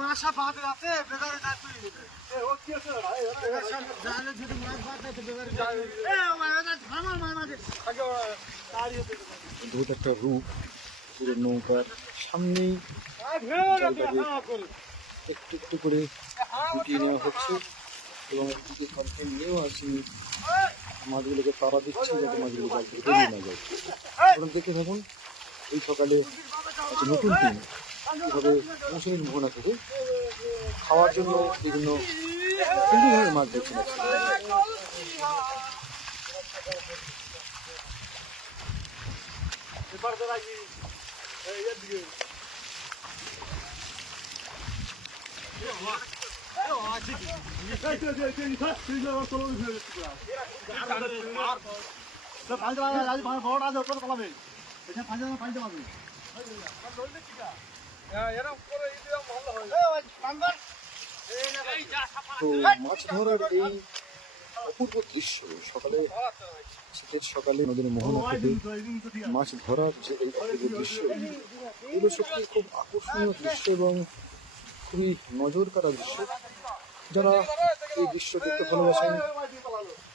মাসা বাঁধে আছে অদ্ভুত একটা রূপ পুরো নৌকার সামনেই একটু একটু করে গুটিয়ে নেওয়া হচ্ছে এবং একদিকে কমপ্লেন নিয়েও আসি মাছগুলোকে তাড়া দিচ্ছে যাতে মাছগুলো জাল থেকে বেরিয়ে না যায়। আপনারা দেখে থাকুন এই সকালে একটা নতুন টিম কীভাবে মৌসুমীর মোহনা থেকে খাওয়ার জন্য বিভিন্ন ধরনের মাছ ধরছে না। তো মাছ ধরার এই অপূর্ব দৃশ্য সকালে শীতের সকালে নদীর মোহনা থেকে মাছ ধরার যে এই অপূর্ব দৃশ্য এগুলো সত্যি খুব আকর্ষণীয় দৃশ্য এবং খুবই নজর কাড়া দৃশ্য। যারা এই দৃশ্য দেখতে ভালোবাসেন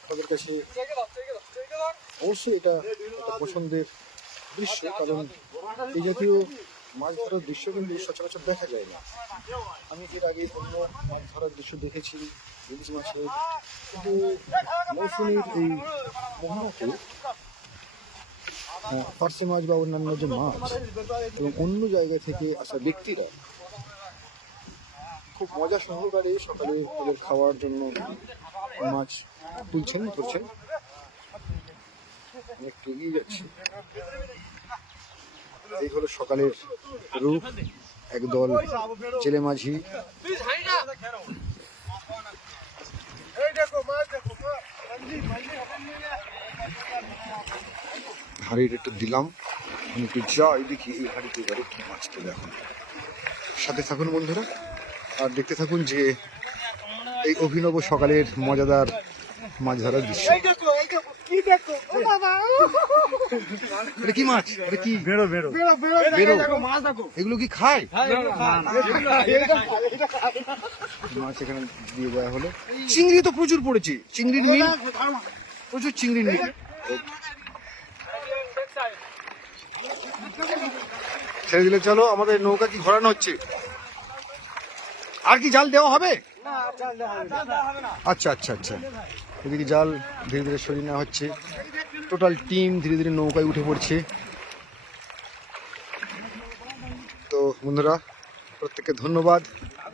তাদের কাছে অবশ্যই এটা একটা পছন্দের দৃশ্য, কারণ এই জাতীয় মাছ ধরার দৃশ্য কিন্তু সচরাচর দেখা যায় না। আমি এর আগে অন্য মাছ ধরার দৃশ্য দেখেছি ইলিশ মাছের, কিন্তু মৌসুমীর এই মোহনাতে ফার্সি মাছ বা অন্যান্য যে মাছ এবং অন্য জায়গা থেকে আসা ব্যক্তিরা খুব মজা সহকারে সকালে ওদের খাওয়ার জন্য মাছ তুলছেন, ধরছেন, একটু এগিয়ে যাচ্ছে। এই হলো সকালের রূপ, একদল জেলে মাঝি হাড়ির একটু দিলাম, আমি একটু যাই দেখি এই হাড়িতে এবারে কি মাছ তোলে। এখন সাথে থাকুন বন্ধুরা আর দেখতে থাকুন যে এই অভিনব সকালের মজাদার মাছ ধরার দৃশ্য। এটা কি মাছ? এটা কি বেড়ো? এগুলো কি খায়? মাছ এখানে দিয়ে দেওয়া হলো। চিংড়ি তো প্রচুর পড়েছে, চিংড়ির মিল, প্রচুর চিংড়ির মিল। ছেড়ে দিলে চলো, আমাদের নৌকা কি ঘোরানো হচ্ছে? আর কি জাল দেওয়া হবে? আচ্ছা আচ্ছা আচ্ছা, এদিকে জাল ধীরে ধীরে সরিয়ে নেওয়া হচ্ছে। টোটাল টিম ধীরে ধীরে নৌকায় উঠে পড়ছে। তো বন্ধুরা প্রত্যেককে ধন্যবাদ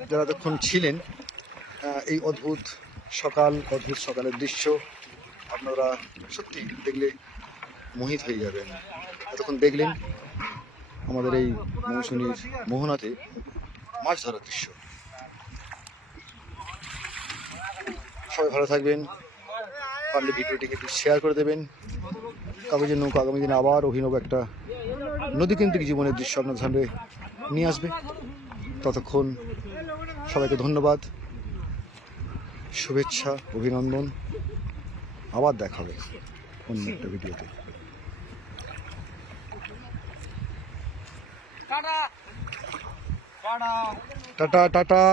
যারা এতক্ষণ ছিলেন। এই অদ্ভুত সকালের দৃশ্য আপনারা সত্যি দেখলে মোহিত হয়ে যাবেন। এতক্ষণ দেখলেন আমাদের এই মৌসুমীর মোহনাতে মাছ ধরার দৃশ্য। সবাই ভালো থাকবেন, পারলে ভিডিওটিকে একটু শেয়ার করে দেবেন। কাগজের নৌকা আগামী দিনে আবার অভিনব একটা নদীকেন্দ্রিক জীবনের দৃশ্য আপনার সামনে নিয়ে আসবে। ততক্ষণ সবাইকে ধন্যবাদ, শুভেচ্ছা, অভিনন্দন। আবার দেখা হবে অন্য একটা ভিডিওতে। Tata tata.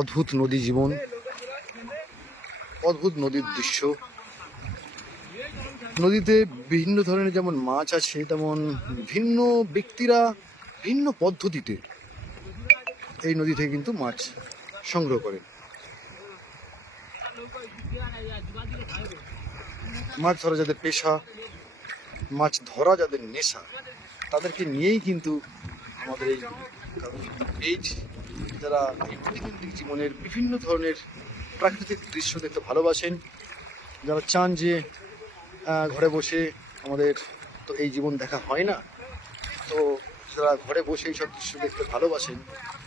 অদ্ভুত নদী জীবন, অদ্ভুত নদীর দৃশ্য। নদীতে বিভিন্ন ধরনের যেমন মাছ আছে, তেমন ভিন্ন ব্যক্তিরা ভিন্ন পদ্ধতিতে এই নদী থেকে কিন্তু মাছ সংগ্রহ করে। মাছ ধরা যাদের পেশা, মাছ ধরা যাদের নেশা, তাদেরকে নিয়েই কিন্তু আমাদের এই পেজ, যারা এই নদীকেন্দ্রিক জীবনের বিভিন্ন ধরনের প্রাকৃতিক দৃশ্য দেখতে ভালোবাসেন, যারা চান যে ঘরে বসে আমাদের তো এই জীবন দেখা হয় না, তো যারা ঘরে বসে এইসব দৃশ্য দেখতে ভালোবাসেন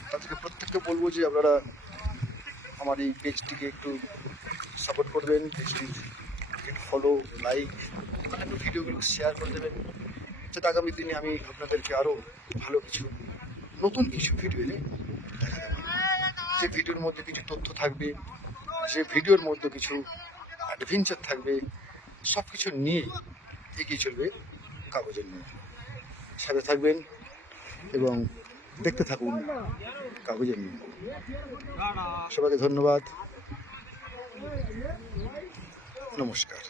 তাদেরকে প্রত্যেককে বলবো যে আপনারা আমার এই পেজটিকে একটু সাপোর্ট করবেন, পেজটি ফলো, লাইক, একটু ভিডিওগুলো শেয়ার করে দেবেন, যাতে আগামী দিনে আমি আপনাদেরকে আরও ভালো কিছু, নতুন কিছু ভিডিও এনে দেখাতে পারি। যে ভিডিওর মধ্যে কিছু তথ্য থাকবে, যে ভিডিওর মধ্যে কিছু অ্যাডভেঞ্চার থাকবে, সব কিছু নিয়ে এগিয়ে চলবে কাগজের নিয়ে। সাথে থাকবেন এবং দেখতে থাকুন কাগজের নিয়ে। সবাইকে ধন্যবাদ, নমস্কার।